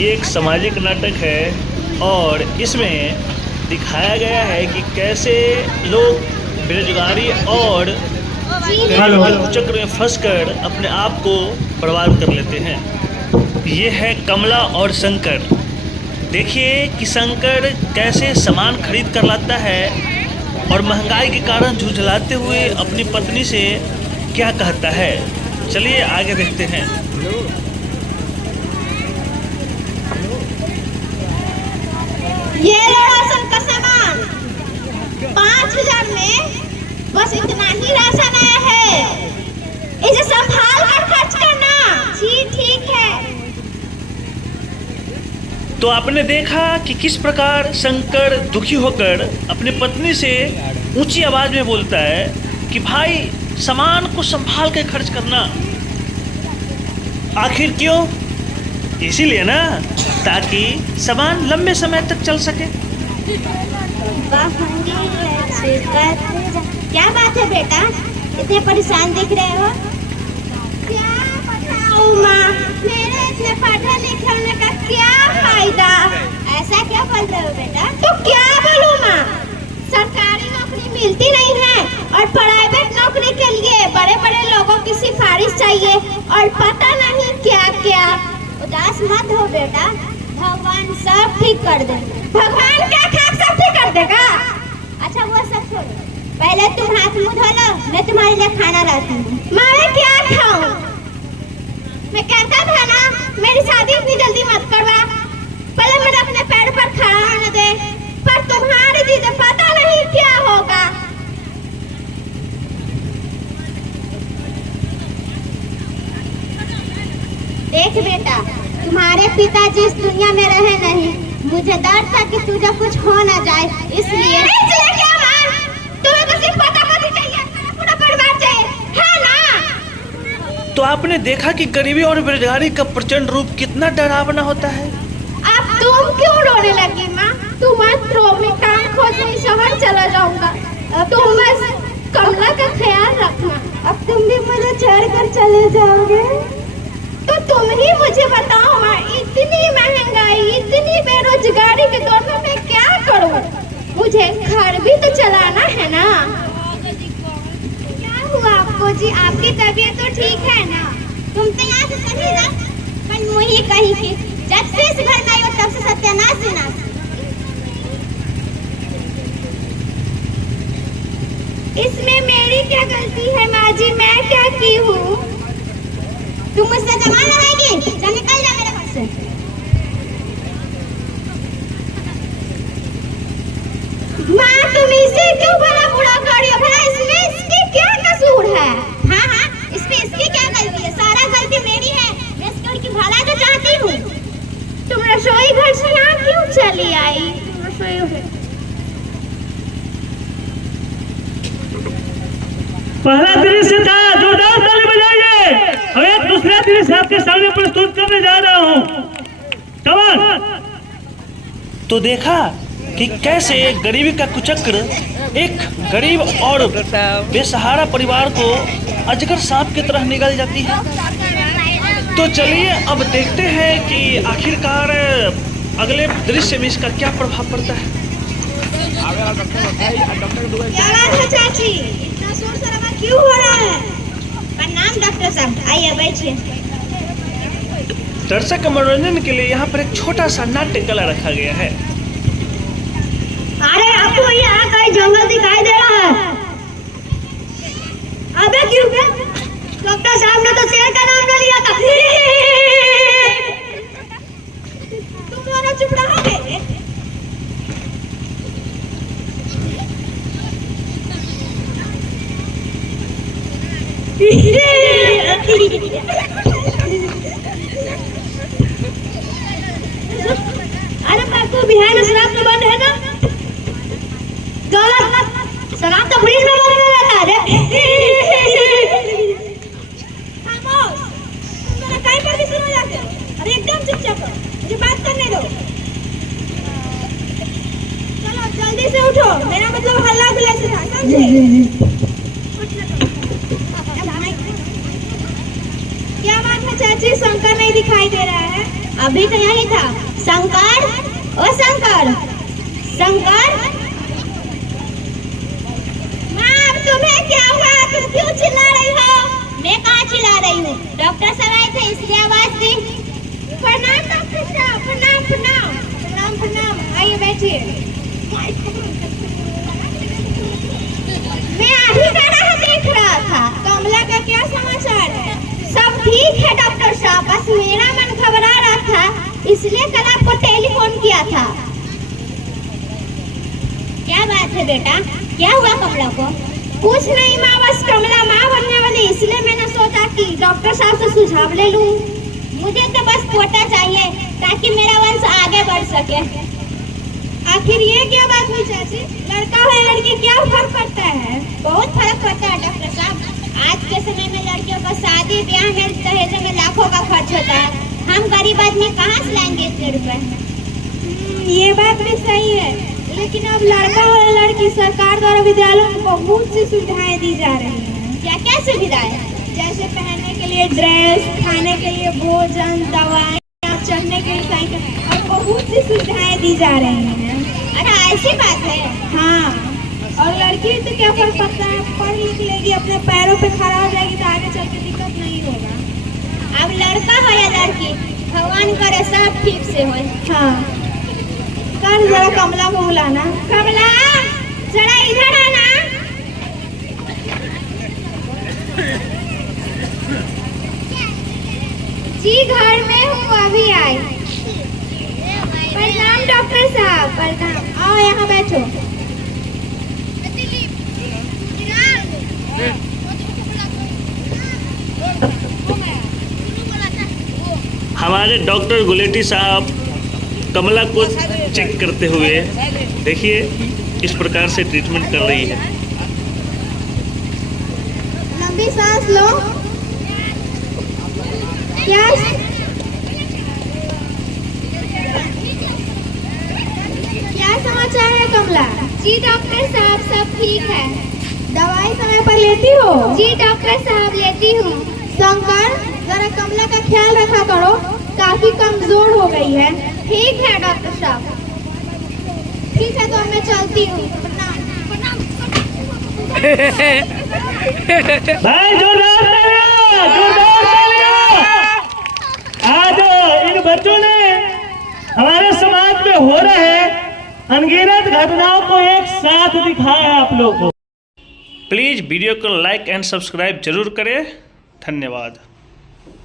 ये एक सामाजिक नाटक है और इसमें दिखाया गया है कि कैसे लोग बेरोजगारी और चक्र में फंसकर अपने आप को बर्बाद कर लेते हैं। ये है कमला और शंकर। देखिए कि शंकर कैसे सामान खरीद कर लाता है और महंगाई के कारण झुंझलाते हुए अपनी पत्नी से क्या कहता है। चलिए आगे देखते हैं। ये राशन का सामान 5000 में बस इतना ही राशन आया है, इसे संभाल कर खर्च करना। जी ठीक है। तो आपने देखा कि किस प्रकार शंकर दुखी होकर अपनी पत्नी से ऊंची आवाज में बोलता है कि भाई सामान को संभाल के खर्च करना। आखिर क्यों? इसीलिए ना, ताकि सामान लंबे समय तक चल सके। क्या बात है बेटा, इतने परेशान दिख रहे हो? क्या बताऊं माँ, मेरे इतने पढ़े लिखे होने का क्या फायदा? ऐसा क्या बोल रहे हो बेटा? तो क्या बोलूं माँ, सरकारी नौकरी मिलती नहीं है और प्राइवेट नौकरी के लिए बड़े बड़े लोगों की सिफारिश चाहिए और पता नहीं क्या क्या। उदास मत हो बेटा, भगवान सब ठीक कर दे। भगवान क्या खाक सब ठीक कर देगा? अच्छा वो सब छोड़ो, पहले तुम हाथ मुंह धो लो, मैं तुम्हारे लिए खाना लाती हूँ। मैं क्या खाऊं? मैं कहता था ना मेरी शादी इतनी जल्दी मत करवा, पहले मुझे अपने पैर पर खड़ा होने दे, पर तुम्हारी जिद पता नहीं क्या होगा। देख बेटा, तुम्हारे पिताजी इस दुनिया में रहे नहीं, मुझे डर था कि तुझे कुछ हो ना जाए, इसलिए। क्या मां? तुम्हें तो सिर्फ पता चाहिए, पूरा परिवार चाहिए, है ना? तो आपने देखा कि गरीबी और बेरोजगारी का प्रचंड रूप कितना डरावना होता है। अब तुम क्यों रोने लगी माँ? तुम मैं काम खोजने शहर चला जाऊंगा, तुम बस कमला का ख्याल रखना। अब तुम भी मुझे छोड़कर चले जाओगे तो तुम ही मुझे बताओ माँ, इतनी महंगाई इतनी बेरोजगारी के दौर में मैं क्या करूँ? मुझे घर भी तो चलाना है ना। क्या हुआ आपको जी, आपकी तबीयत तो ठीक है ना? तुम तो यहाँ से चली जा, मैं वही कही थी, जब से इस घर में आई हो तब से सत्यानाश ही नाश। इसमें मेरी क्या गलती है माँ जी? मैं क्या की हूँ? तुम मुझसे जमा लगाएगी? जा निकल जा मेरे घर से। माँ तुम इसे क्यों भला बुरा कर रही हो? भला इसमें इसकी क्या कसूर है? हाँ हाँ, इसमें इसकी क्या गलती है? सारा गलती मेरी है, मैं इस घर की भला तो चाहती हूँ। तुम रसोई घर से यहाँ क्यों चली आई? रसोई घर पहला दृश्य था, जोरदार ताली बजाइए। अब एक दूसरा दृश्य आपके सामने प्रस्तुत करने जा रहा हूँ। कमान। तो देखा कि कैसे गरीबी का कुचक्र एक गरीब और बेसहारा परिवार को अजगर सांप की तरह निगल जाती है। तो चलिए अब देखते हैं कि आखिरकार अगले दृश्य में इसका क्या प्रभाव पड़ता है। क्या बात है चाची, इतना शोर शराबा क्यों हो रहा है? प्रणाम डॉक्टर साहब, आइए बैठिए। दर्शक के मनोरंजन के लिए यहाँ पर एक छोटा सा नाट्य कला रखा गया है। अरे आपको यहाँ कहीं जंगल दिखाई दे रहा है? अबे क्यों? डॉक्टर साहब ने तो शेर का नाम ले लिया था। तुम दोनों चुप रहोगे? अरे आपको बिहार में शराब तो बंद है ना? गलत, शराब तो फ्रिज में बंद रहता है। खामोश, तुम मेरा कहीं पर भी सुनो जाते हो? अरे एकदम चुपचाप रहो, मुझे बात करने दो। चलो जल्दी से उठो, मेरा मतलब हल्ला गुल्ला से था, समझे? क्या बात है चाची, शंकर नहीं दिखाई दे रहा है? अभी तो यही था। शंकर, ओ शंकर, शंकर। माँ, अब तुम्हें क्या हुआ? तुम क्यों चिल्ला रही हो? मैं कहाँ चिल्ला रही हूँ? डॉक्टर साहब आए थे इसलिए आवाज दी। प्रणाम डॉक्टर साहब, प्रणाम प्रणाम प्रणाम प्रणाम। आइए बैठिए। मैं अभी का राह देख रहा था। कमला का क्या समाचार है? सब ठीक है डॉक्टर साहब, बस मेरा मन घबरा रहा था, इसलिए कल आपको टेलीफोन किया था। क्या बात है बेटा, क्या हुआ कमला को? कुछ नहीं माँ, बस कमला माँ बनने वाली, इसलिए मैंने सोचा कि डॉक्टर साहब से सुझाव ले लूं। मुझे तो बस पोता चाहिए ताकि मेरा वंश आगे बढ़ सके। आखिर ये क्या बात हुई चाची? लड़का हो या लड़की, क्या फर्क पड़ता है? बहुत फर्क पड़ता है डॉक्टर साहब। आज के समय में लड़कियों का शादी ब्याह में दहेज में लाखों का खर्च होता है। हम गरीब आदमी कहाँ से लाएंगे इतने रुपए? ये बात भी सही है, लेकिन अब लड़का हो या लड़की, सरकार द्वारा विद्यालयों में बहुत सी सुविधाएं दी जा रही हैं। क्या क्या सुविधाएं? जैसे पहनने के लिए ड्रेस, खाने के लिए भोजन, दवाएं, चढ़ने के लिए साइकिल और बहुत सी सुविधाएं दी जा रही हैं। अरे ऐसी बात है? हाँ। और लड़की तो क्या फर्क पड़ता है, पढ़ लिख लेगी, अपने पैरों पे खड़ा हो जाएगी तो आगे चल के दिक्कत नहीं होगा। अब लड़का हो या लड़की, भगवान करे सब ठीक से हो। हाँ, कर जरा कमला को बुलाना। कमला, जरा इधर आना। जी घर में हूँ, अभी आई। प्रणाम डॉक्टर साहब, प्रणाम। आओ यहाँ बैठो। हमारे डॉक्टर गुलेटी साहब कमला को चेक करते हुए देखिए इस प्रकार से ट्रीटमेंट कर रही है। लंबी सांस लो। क्या समाचार है कमला? जी डॉक्टर साहब, सब ठीक है। दवाई समय पर लेती हो? जी डॉक्टर साहब, लेती हूँ। शंकर, जरा कमला का ख्याल रखा करो, काफी कमजोर हो गई है। ठीक है डॉक्टर साहब। ठीक है, तो मैं चलती हूँ। भाई जोरदार तालियां, जोरदार तालियां। आज इन बच्चों ने हमारे समाज में हो रहे अनगिनत घटनाओं को एक साथ दिखाया आप लोगों को। प्लीज़ वीडियो को लाइक एंड सब्सक्राइब जरूर करें। धन्यवाद।